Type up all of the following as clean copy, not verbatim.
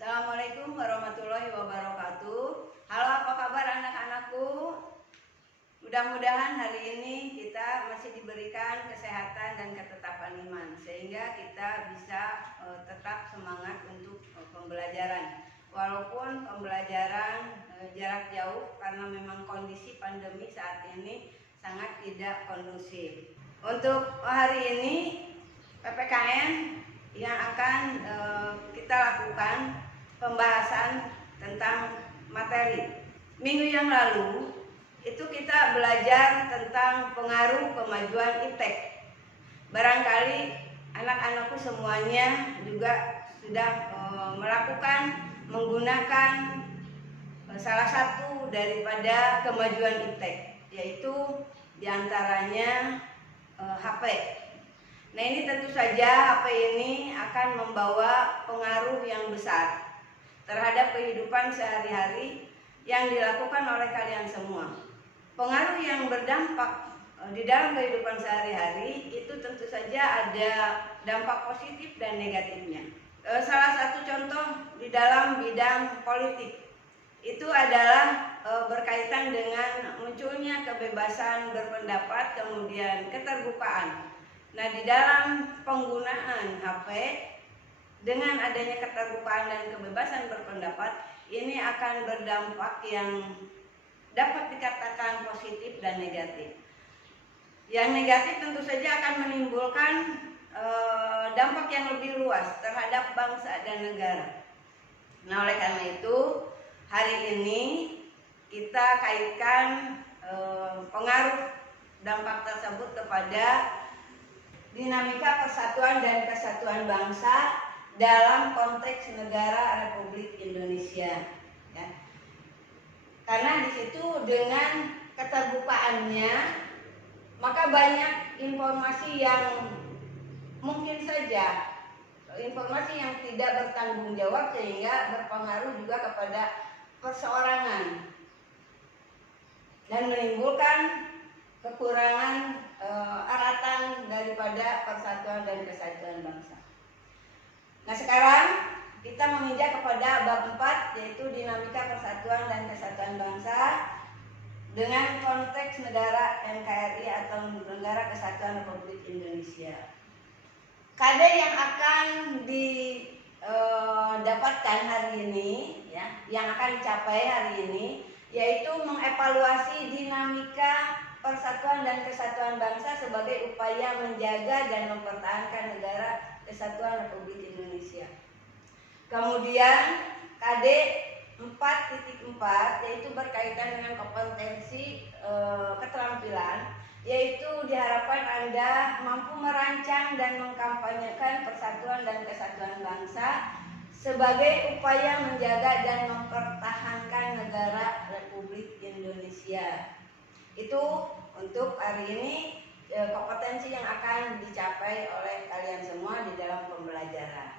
Assalamualaikum warahmatullahi wabarakatuh. Halo, apa kabar anak-anakku? Mudah-mudahan hari ini kita masih diberikan kesehatan dan ketetapan iman, sehingga kita bisa tetap semangat untuk pembelajaran. Walaupun pembelajaran jarak jauh, karena memang kondisi pandemi saat ini sangat tidak kondusif. Untuk hari ini PPKN yang akan kita lakukan pembahasan tentang materi. Minggu yang lalu itu kita belajar tentang pengaruh kemajuan iptek. Barangkali anak-anakku semuanya juga sudah menggunakan salah satu daripada kemajuan iptek, yaitu diantaranya HP. Nah, ini tentu saja HP ini akan membawa pengaruh yang besar terhadap kehidupan sehari-hari yang dilakukan oleh kalian semua. Pengaruh yang berdampak di dalam kehidupan sehari-hari itu tentu saja ada dampak positif dan negatifnya. Salah satu contoh di dalam bidang politik itu adalah berkaitan dengan munculnya kebebasan berpendapat, kemudian keterbukaan. Nah, di dalam penggunaan HP dengan adanya keterbukaan dan kebebasan berpendapat, ini akan berdampak yang dapat dikatakan positif dan negatif. Yang negatif tentu saja akan menimbulkan dampak yang lebih luas terhadap bangsa dan negara. Nah, oleh karena itu, hari ini kita kaitkan pengaruh dampak tersebut kepada dinamika persatuan dan kesatuan bangsa dalam konteks negara Republik Indonesia, ya. Karena di situ dengan keterbukaannya, maka banyak informasi yang mungkin saja informasi yang tidak bertanggung jawab, sehingga berpengaruh juga kepada perseorangan dan menimbulkan kekurangan aratan daripada persatuan dan kesatuan bangsa. Nah, sekarang kita menginjak kepada bab 4, yaitu dinamika persatuan dan kesatuan bangsa dengan konteks negara NKRI atau Negara Kesatuan Republik Indonesia. KD yang akan didapatkan hari ini, ya, yang akan dicapai hari ini, yaitu mengevaluasi dinamika persatuan dan kesatuan bangsa sebagai upaya menjaga dan mempertahankan negara Kesatuan Republik Indonesia. Kemudian KD 4.4 yaitu berkaitan dengan kompetensi keterampilan, yaitu diharapkan Anda mampu merancang dan mengkampanyekan persatuan dan kesatuan bangsa sebagai upaya menjaga dan mempertahankan negara Republik Indonesia. Itu untuk hari ini kompetensi yang akan dicapai oleh kalian semua di dalam pembelajaran.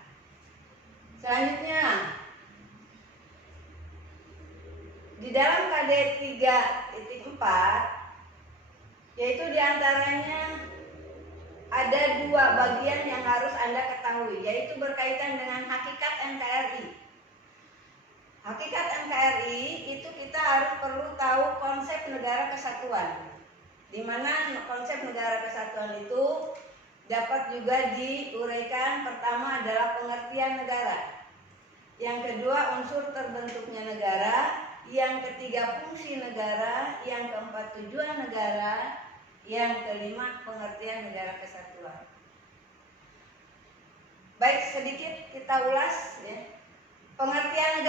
Selanjutnya, di dalam KD 3.4 yaitu diantaranya ada 2 bagian yang harus Anda ketahui, yaitu berkaitan dengan hakikat NKRI. Hakikat NKRI itu kita harus perlu tahu konsep negara kesatuan, di mana konsep negara kesatuan itu dapat juga diuraikan. Pertama adalah pengertian negara, yang kedua unsur terbentuknya negara, yang ketiga fungsi negara, yang keempat tujuan negara, yang kelima pengertian negara kesatuan. Baik, sedikit kita ulas, ya. Pengertian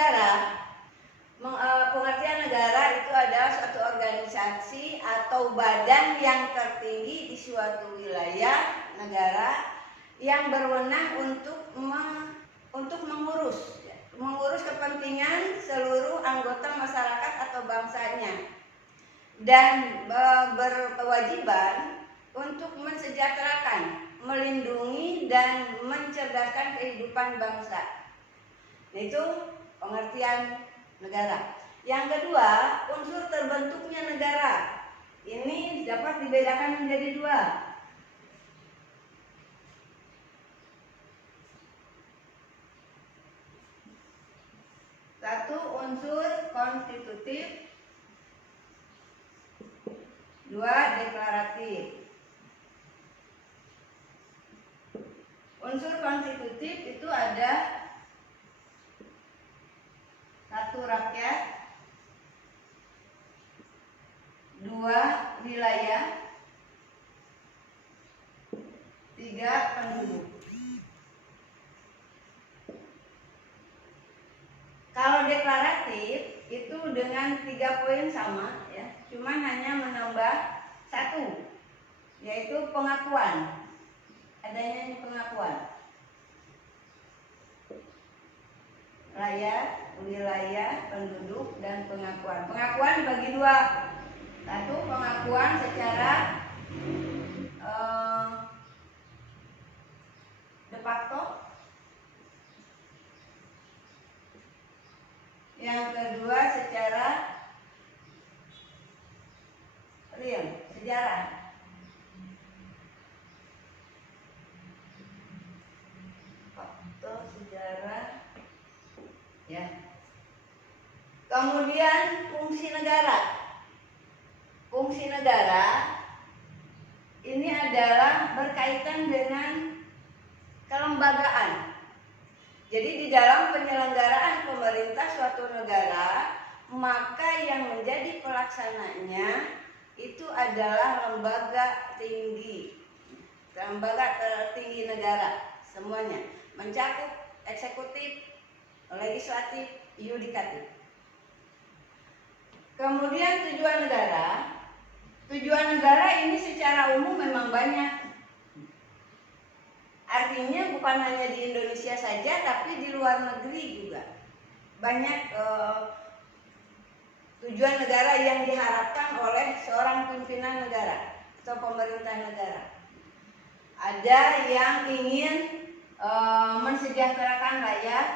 negara itu adalah suatu organisasi atau badan yang tertinggi di suatu wilayah negara yang berwenang untuk mengurus kepentingan seluruh anggota masyarakat atau bangsanya, dan berkewajiban untuk mensejahterakan, melindungi, dan mencerdaskan kehidupan bangsa. Itu pengertian negara. Yang kedua, unsur terbentuknya negara. Ini dapat dibedakan menjadi 2. konstitutif, 2 deklaratif. Unsur konstitutif itu ada 1 rakyat, 2 wilayah, 3 penduduk. Kalau deklaratif itu dengan 3 poin sama ya, cuman hanya menambah 1, yaitu pengakuan. Adanya ini pengakuan. Rakyat, wilayah, penduduk, dan pengakuan. Pengakuan dibagi 2. 1 pengakuan secara de facto. Yang kedua secara real, sejarah. Fakta sejarah ya. Kemudian fungsi negara. Fungsi negara ini adalah berkaitan dengan kelembagaan. Jadi di dalam penyelenggaraan pemerintah suatu negara, maka yang menjadi pelaksananya itu adalah lembaga tinggi. Lembaga tertinggi negara semuanya, mencakup eksekutif, legislatif, yudikatif. Kemudian tujuan negara. Tujuan negara ini secara umum memang banyak. Artinya bukan hanya di Indonesia saja, tapi di luar negeri juga banyak tujuan negara yang diharapkan oleh seorang pimpinan negara atau pemerintah negara. Ada yang ingin mensejahterakan rakyat,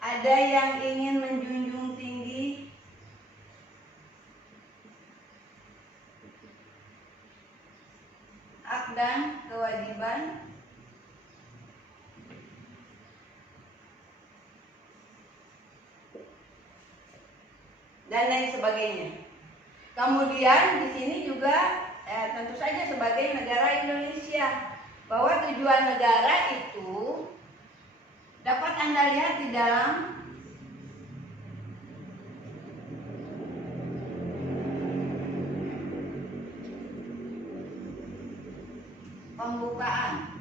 ada yang ingin menjunjung tinggi hak dan kewajiban, dan lain sebagainya. Kemudian di sini juga tentu saja sebagai negara Indonesia, bahwa tujuan negara itu dapat Anda lihat di dalam pembukaan.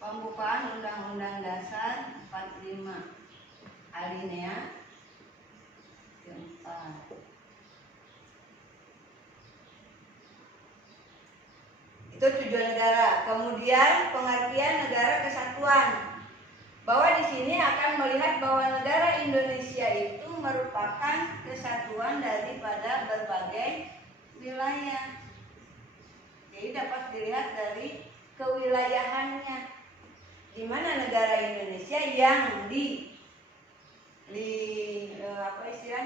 Pembukaan Undang-Undang Dasar 45 alinea 4. Itu tujuan negara. Kemudian pengertian negara kesatuan, bahwa di sini akan melihat bahwa negara Indonesia itu merupakan kesatuan daripada berbagai wilayah. Jadi dapat dilihat dari kewilayahannya, di mana negara Indonesia yang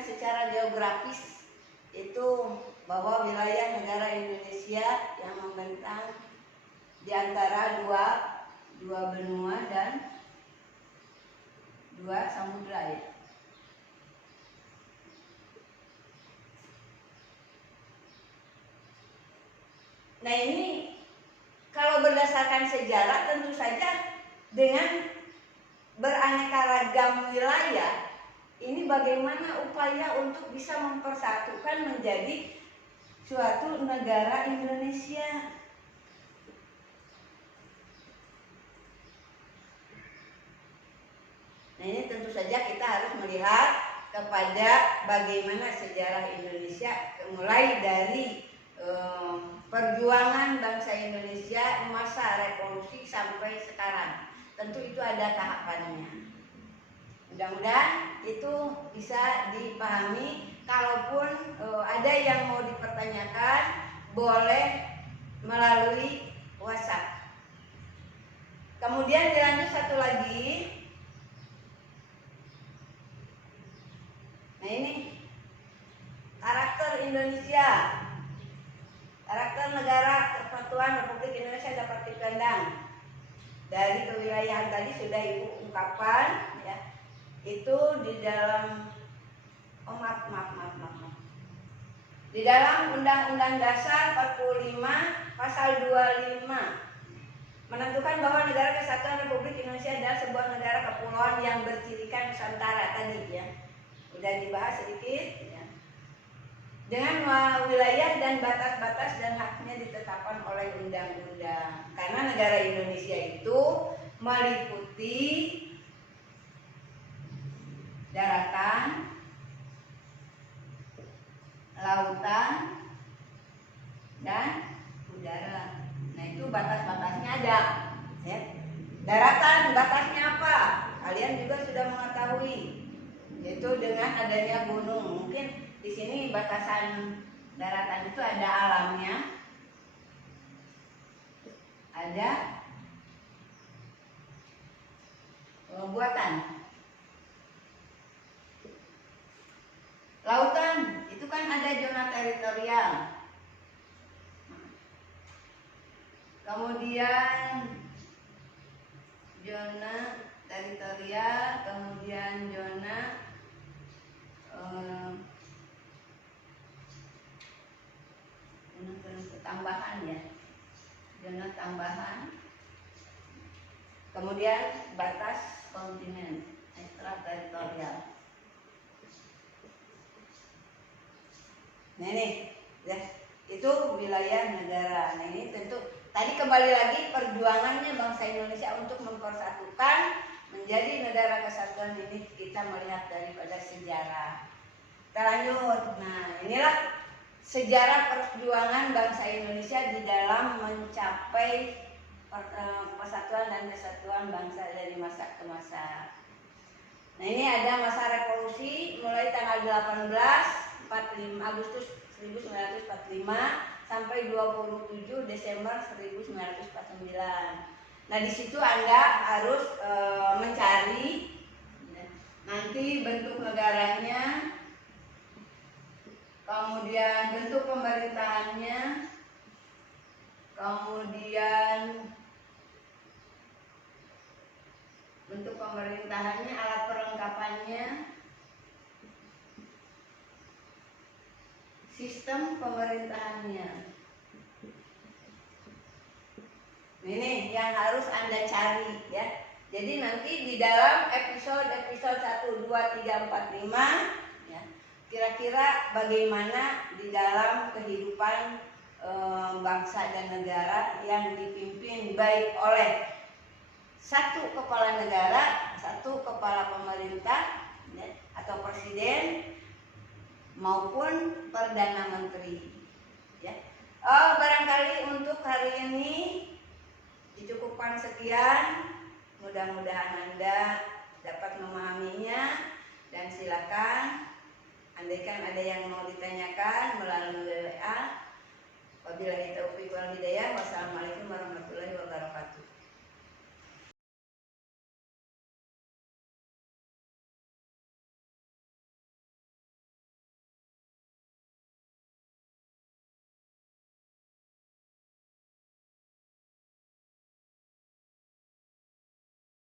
secara geografis itu bahwa wilayah negara Indonesia yang membentang di antara dua benua dan 2 samudra ya. Nah ini kalau berdasarkan sejarah tentu saja dengan beraneka ragam wilayah ini bagaimana upaya untuk bisa mempersatukan menjadi suatu negara Indonesia. Nah ini tentu saja kita harus melihat kepada bagaimana sejarah Indonesia mulai dari perjuangan bangsa Indonesia masa revolusi sampai sekarang. Tentu itu ada tahapannya. Mudah-mudahan itu bisa dipahami. Kalaupun ada yang mau dipertanyakan, boleh melalui WhatsApp. Kemudian dilanjut satu lagi. Nah ini karakter Indonesia. Karakter negara kesatuan Republik Indonesia dapat dipandang dari kewilayahan tadi sudah Ibu ungkapkan ya. Itu di dalam maaf. Di dalam Undang-Undang Dasar 45 Pasal 25 menentukan bahwa negara kesatuan Republik Indonesia adalah sebuah negara kepulauan yang bercirikan Nusantara tadi ya. Udah dibahas sedikit ya. Dengan wilayah dan batas-batas dan haknya ditetapkan oleh undang-undang. Karena negara Indonesia itu meliputi daratan, lautan, dan udara. Nah itu batas-batasnya ada ya. Daratan batasnya apa? Kalian juga sudah mengetahui, yaitu dengan adanya gunung. Mungkin di sini batasan daratan itu ada alamnya, ada buatan. Lautan itu kan ada zona teritorial. Kemudian zona teritorial, kemudian zona tambahan ya, zona tambahan. Kemudian batas kontinen ekstrateritorial. Nah ini ya, itu wilayah negara. Nah ini tentu tadi kembali lagi perjuangannya bangsa Indonesia untuk mempersatukan menjadi negara kesatuan ini kita melihat daripada sejarah. Kita lanjut. Nah inilah sejarah perjuangan bangsa Indonesia di dalam mencapai persatuan dan kesatuan bangsa dari masa ke masa. Nah ini ada masa revolusi mulai tanggal 18 Agustus 1945 sampai 27 Desember 1949. Nah di situ Anda harus mencari nanti bentuk negaranya, kemudian bentuk pemerintahannya, alat perlengkapannya, sistem pemerintahannya. Ini yang harus Anda cari ya. Jadi nanti di dalam episode 1, 2, 3, 4, 5 ya, kira-kira bagaimana di dalam kehidupan bangsa dan negara yang dipimpin baik oleh satu kepala negara, satu kepala pemerintah ya, atau presiden maupun perdana menteri ya. Barangkali untuk hari ini dicukupkan sekian. Mudah-mudahan Anda dapat memahaminya dan silakan andaikan ada yang mau ditanyakan melalui WA. Wabillahi taufiq wal hidayah. Wassalamualaikum